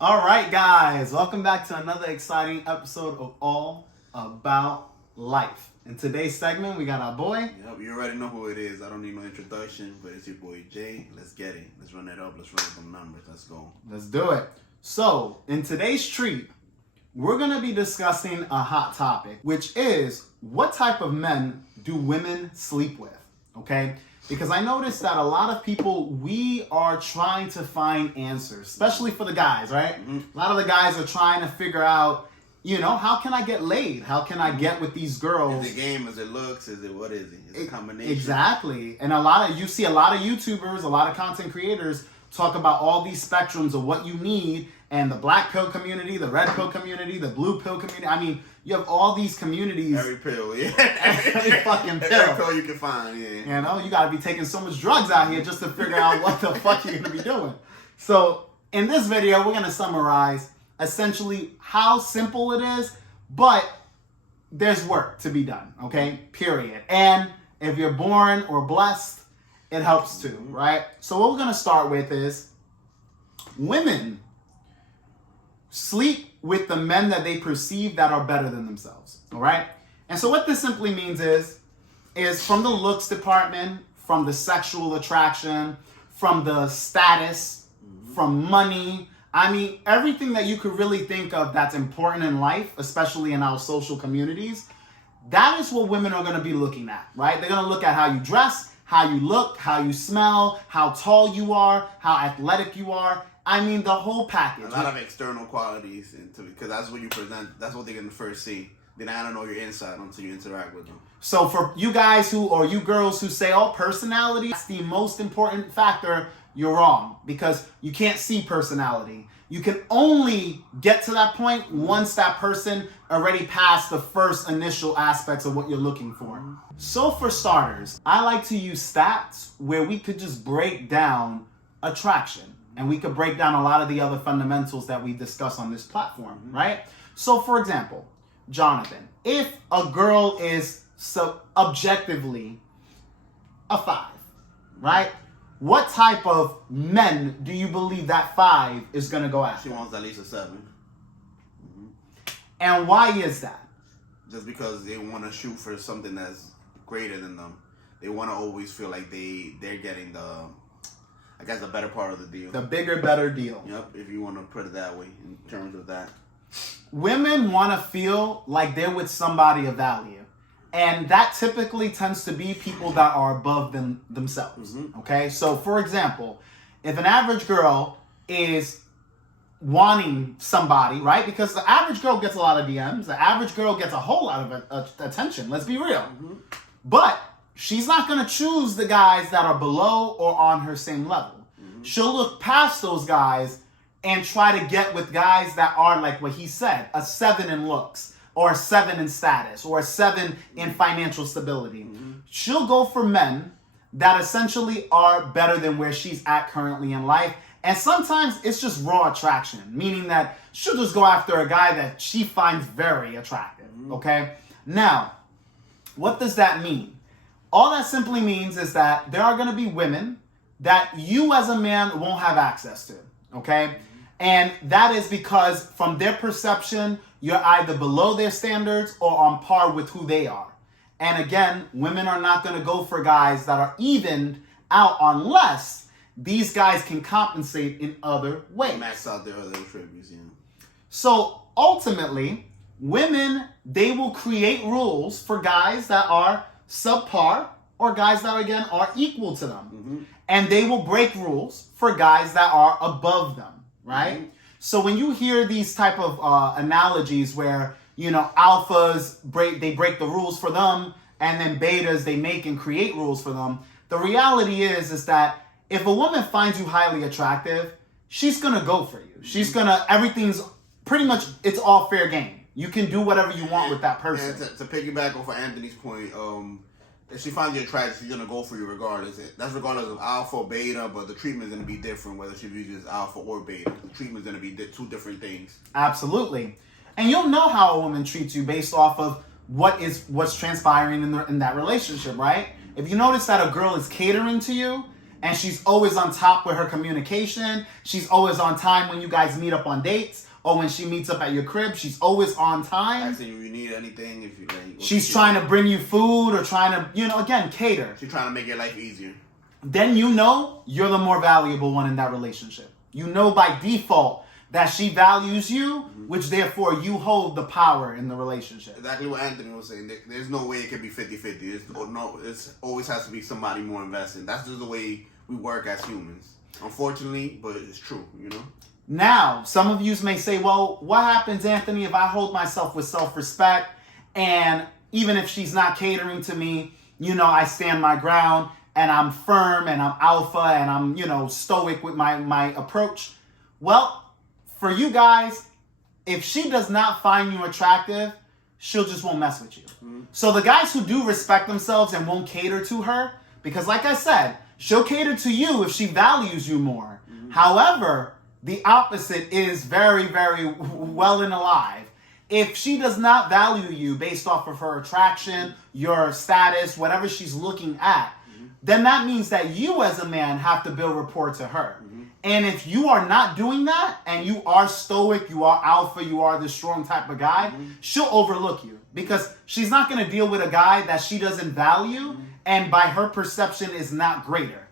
All right, guys, welcome back to another exciting episode of All About Life. In today's segment, we got our boy. Yep, you already know who it is. I don't need no introduction, but it's your boy Jay. Let's get it. Let's run it up. Let's run some numbers. Let's go. Let's do it. So, in today's treat, we're going to be discussing a hot topic, which is what type of men do women sleep with? Okay? Because I noticed that a lot of people, we are trying to find answers, especially for the guys, right? Mm-hmm. A lot of the guys are trying to figure out, how can I get laid? How can I get with these girls? Is it game? Is it looks? Is it what is it? Is it a combination? Exactly. And you see a lot of YouTubers, a lot of content creators talk about all these spectrums of what you need, and the black pill community, the red pill community, the blue pill community. I mean, you have all these communities. Every pill, yeah. Every fucking pill. Every pill you can find, yeah. You gotta be taking so much drugs out here just to figure out what the fuck you're gonna be doing. So, in this video, we're gonna summarize essentially how simple it is, but there's work to be done, okay? Period. And if you're born or blessed, it helps too, right? So what we're gonna start with is women sleep with the men that they perceive that are better than themselves, all right? And so what this simply means is from the looks department, from the sexual attraction, from the status, from money, I mean, everything that you could really think of that's important in life, especially in our social communities, that is what women are gonna be looking at, right? They're gonna look at how you dress, how you look, how you smell, how tall you are, how athletic you are. I mean, the whole package. A lot of external qualities, because that's what you present. That's what they're gonna first see. Then I don't know your inside until you interact with them. So for you guys or you girls who say, oh, personality is the most important factor, you're wrong, because you can't see personality. You can only get to that point once that person already passed the first initial aspects of what you're looking for. So for starters, I like to use stats where we could just break down attraction. And we could break down a lot of the other fundamentals that we discuss on this platform, right? So for example, Jonathan, if a girl is objectively a 5, right? What type of men do you believe that 5 is going to go after? She wants at least a 7. And why is that? Just because they want to shoot for something that's greater than them. They want to always feel like they're getting the better part of the deal. The bigger, better deal. Yep, if you want to put it that way in terms of that. Women want to feel like they're with somebody of value. And that typically tends to be people that are above themselves. Okay? So, for example, if an average girl is wanting somebody, right? Because the average girl gets a lot of DMs. The average girl gets a whole lot of attention. Let's be real. But she's not going to choose the guys that are below or on her same level. She'll look past those guys and try to get with guys that are, like what he said, a 7 in looks, or a 7 in status, or a 7 in financial stability. She'll go for men that essentially are better than where she's at currently in life. And sometimes it's just raw attraction, meaning that she'll just go after a guy that she finds very attractive, okay? Now, what does that mean? All that simply means is that there are going to be women that you as a man won't have access to, okay? And that is because from their perception, you're either below their standards or on par with who they are. And again, women are not going to go for guys that are evened out unless these guys can compensate in other ways. Max out their other attributes, yeah. So ultimately, women, they will create rules for guys that are subpar or guys that, again, are equal to them. And they will break rules for guys that are above them, right? So when you hear these type of analogies where, alphas break the rules for them, and then betas, they make and create rules for them, the reality is that if a woman finds you highly attractive, she's going to go for you. She's going to, everything's pretty much, it's all fair game. You can do whatever you want with that person. And to piggyback off of Anthony's point, if she finds you attractive, she's going to go for you regardless. That's regardless of alpha or beta, but the treatment's going to be different whether she views you as alpha or beta. The treatment's going to be 2 different things. Absolutely. And you'll know how a woman treats you based off of what's transpiring in that relationship, right? If you notice that a girl is catering to you, and she's always on top with her communication. She's always on time when you guys meet up on dates or when she meets up at your crib. She's always on time. Asking if you need anything, if you like. She's trying to bring you food or trying to, again, cater. She's trying to make your life easier. Then you know you're the more valuable one in that relationship. You know by default that she values you, which therefore you hold the power in the relationship. Exactly what Anthony was saying. There's no way it can be 50-50. It always has to be somebody more invested. That's just the way we work as humans. Unfortunately, but it's true, Now, some of you may say, well, what happens, Anthony, if I hold myself with self-respect and even if she's not catering to me, I stand my ground and I'm firm and I'm alpha and I'm, stoic with my approach? Well, for you guys, if she does not find you attractive, she'll just won't mess with you. So the guys who do respect themselves and won't cater to her, because like I said, she'll cater to you if she values you more. However, the opposite is very, very well and alive. If she does not value you based off of her attraction, your status, whatever she's looking at, then that means that you as a man have to build rapport to her. And if you are not doing that, and you are stoic, you are alpha, you are the strong type of guy, she'll overlook you. Because she's not going to deal with a guy that she doesn't value, and by her perception is not greater.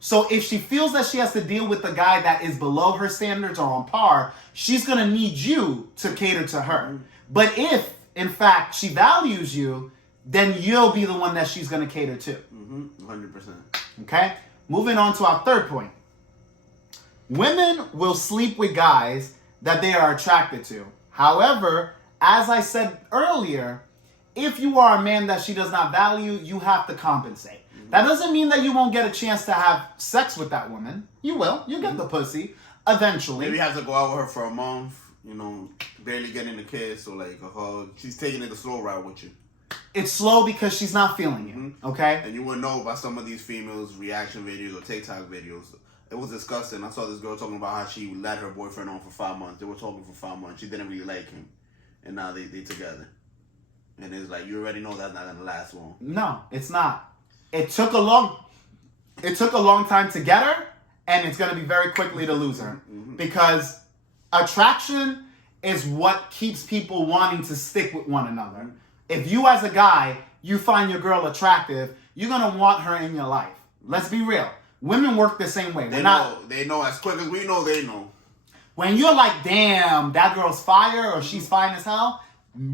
So if she feels that she has to deal with a guy that is below her standards or on par, she's going to need you to cater to her. But if, in fact, she values you, then you'll be the one that she's going to cater to. 100%. Okay? Moving on to our third point. Women will sleep with guys that they are attracted to. However, as I said earlier, if you are a man that she does not value, you have to compensate. That doesn't mean that you won't get a chance to have sex with that woman. You will. You get the pussy eventually. Maybe you have to go out with her for a month, barely getting a kiss or like a hug. She's taking it the slow route with you. It's slow because she's not feeling you, okay? And you wouldn't know by some of these females' reaction videos or TikTok videos. It was disgusting. I saw this girl talking about how she let her boyfriend on for 5 months. They were talking for 5 months. She didn't really like him. And now they together. And it's like, you already know that's not going to last long. No, it's not. It took a long time to get her, and it's going to be very quickly to lose her. Because attraction is what keeps people wanting to stick with one another. If you as a guy, you find your girl attractive, you're going to want her in your life. Let's be real. Women work the same way. They know as quick as we know, they know. When you're like, damn, that girl's fire or she's fine as hell,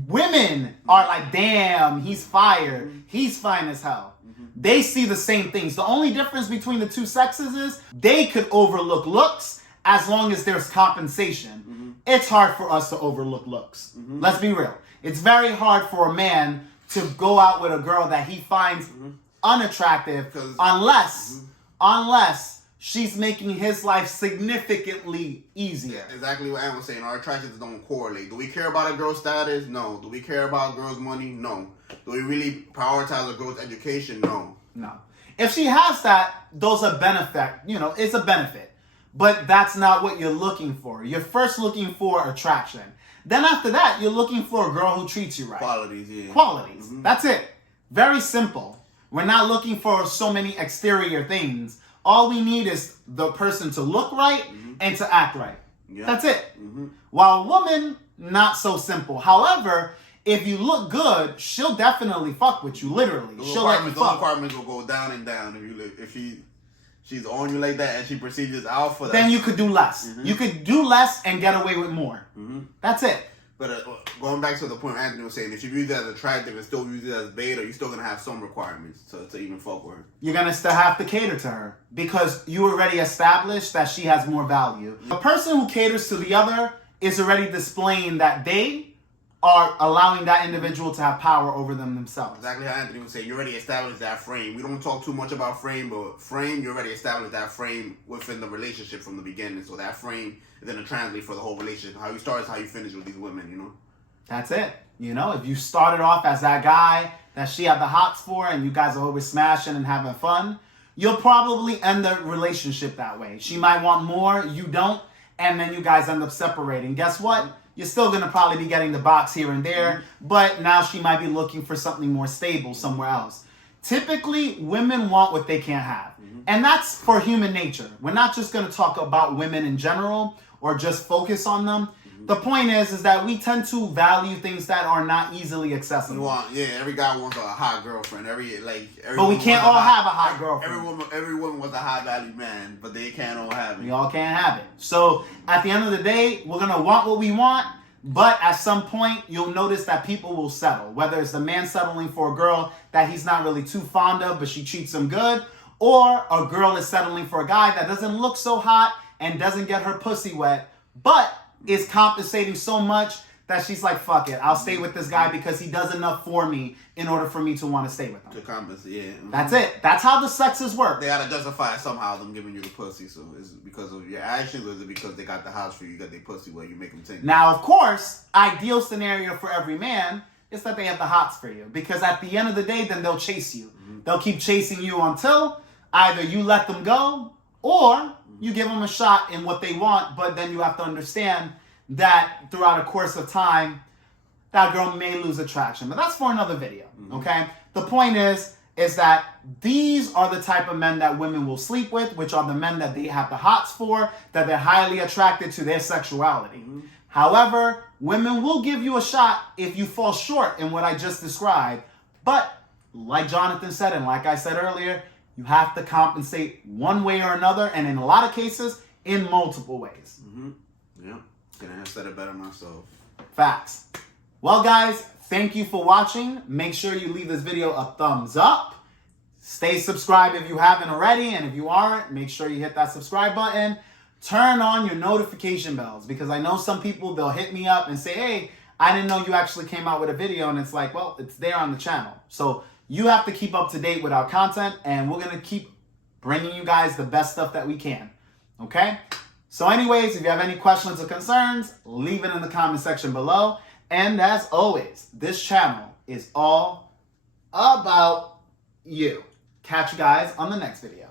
women are like, damn, he's fire. He's fine as hell. They see the same things. The only difference between the two sexes is they could overlook looks as long as there's compensation. It's hard for us to overlook looks. Let's be real. It's very hard for a man to go out with a girl that he finds unattractive unless she's making his life significantly easier. Exactly what Ann was saying. Our attractions don't correlate. Do we care about a girl's status? No. Do we care about a girl's money? No. Do we really prioritize a girl's education? No. No. If she has that, those are benefit. It's a benefit. But that's not what you're looking for. You're first looking for attraction. Then after that, you're looking for a girl who treats you right. Qualities, yeah. Qualities. That's it. Very simple. We're not looking for so many exterior things. All we need is the person to look right and to act right. Yeah. That's it. While a woman, not so simple. However, if you look good, she'll definitely fuck with you, literally. She'll let you fuck. Those requirements will go down and down if she's on you like that and she perceives as alpha. Then you could do less. You could do less and get away with more. That's it. But going back to the point Anthony was saying, if you view it as attractive and still view it as beta, you're still going to have some requirements to even fuck with her. You're going to still have to cater to her because you already established that she has more value. The person who caters to the other is already displaying that they are allowing that individual to have power over them themselves. Exactly how Anthony was saying. You already established that frame. We don't talk too much about frame, but frame, you already established that frame within the relationship from the beginning. So that frame is going to translate for the whole relationship. How you start is how you finish with these women, That's it. If you started off as that guy that she had the hots for and you guys are always smashing and having fun, you'll probably end the relationship that way. She might want more, you don't, and then you guys end up separating. Guess what? You're still going to probably be getting the box here and there, but now she might be looking for something more stable somewhere else. typically women want what they can't have. And that's for human nature. We're not just going to talk about women in general or just focus on them. The point is that we tend to value things that are not easily accessible. Every guy wants a hot girlfriend. Every but we can't all have a hot girlfriend. Every woman wants a high value man, but they can't all have it. We all can't have it. So at the end of the day, we're gonna want what we want, but at some point you'll notice that people will settle. Whether it's the man settling for a girl that he's not really too fond of, but she treats him good, or a girl is settling for a guy that doesn't look so hot and doesn't get her pussy wet, but is compensating so much that she's like, fuck it, I'll stay with this guy because he does enough for me in order for me to want to stay with him. To compensate, yeah. That's it. That's how the sexes work. They gotta justify somehow them giving you the pussy. So is it because of your actions, or is it because they got the house for you, got their pussy where you make them think? Now, of course, ideal scenario for every man is that they have the hots for you, because at the end of the day, then they'll chase you. They'll keep chasing you until either you let them go or you give them a shot in what they want, but then you have to understand that throughout a course of time, that girl may lose attraction. But that's for another video, okay? The point is that these are the type of men that women will sleep with, which are the men that they have the hots for, that they're highly attracted to their sexuality. However, women will give you a shot if you fall short in what I just described. But like Jonathan said, and like I said earlier, you have to compensate one way or another, and in a lot of cases, in multiple ways. Yeah, couldn't have said it better myself. Facts. Well, guys, thank you for watching. Make sure you leave this video a thumbs up. Stay subscribed if you haven't already, and if you aren't, make sure you hit that subscribe button. Turn on your notification bells, because I know some people, they'll hit me up and say, hey, I didn't know you actually came out with a video, and it's like, well, it's there on the channel. So you have to keep up to date with our content, and we're going to keep bringing you guys the best stuff that we can. Okay? So anyways, if you have any questions or concerns, leave it in the comment section below. And as always, this channel is all about you. Catch you guys on the next video.